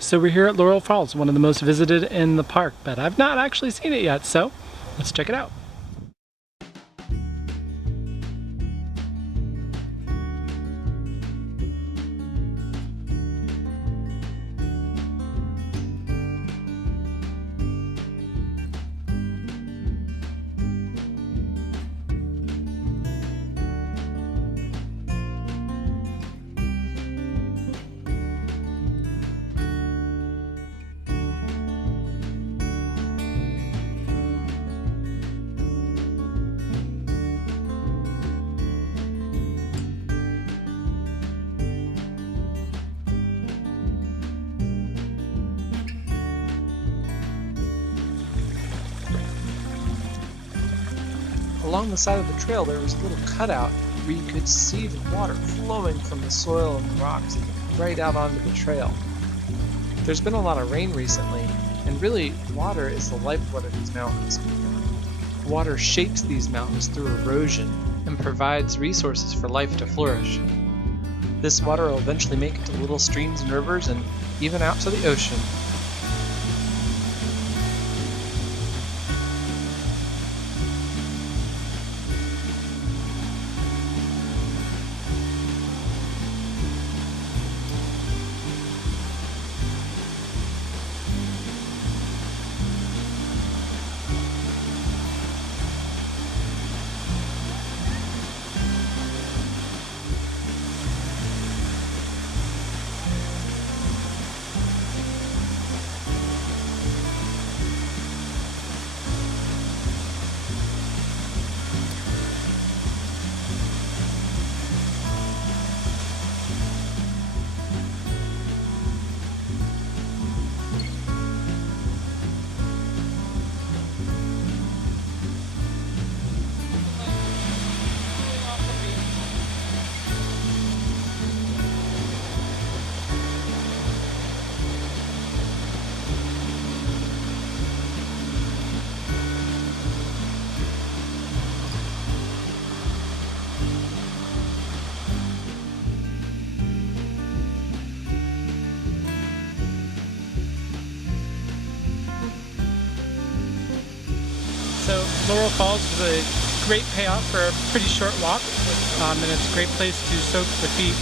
So we're here at Laurel Falls, one of the most visited in the park, but I've not actually seen it yet, so let's check it out. Along the side of the trail there was a little cutout where you could see the water flowing from the soil and the rocks right out onto the trail. There's been a lot of rain recently, and really water is the lifeblood of these mountains. Water shapes these mountains through erosion and provides resources for life to flourish. This water will eventually make it to little streams and rivers and even out to the ocean. So Laurel Falls is a great payoff for a pretty short walk, and it's a great place to soak the feet.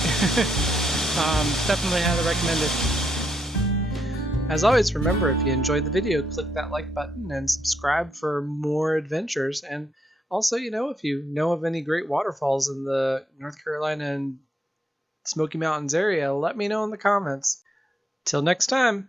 Definitely highly recommended. As always, remember, if you enjoyed the video, click that like button and subscribe for more adventures. And also, if you know of any great waterfalls in the North Carolina and Smoky Mountains area, let me know in the comments. Till next time.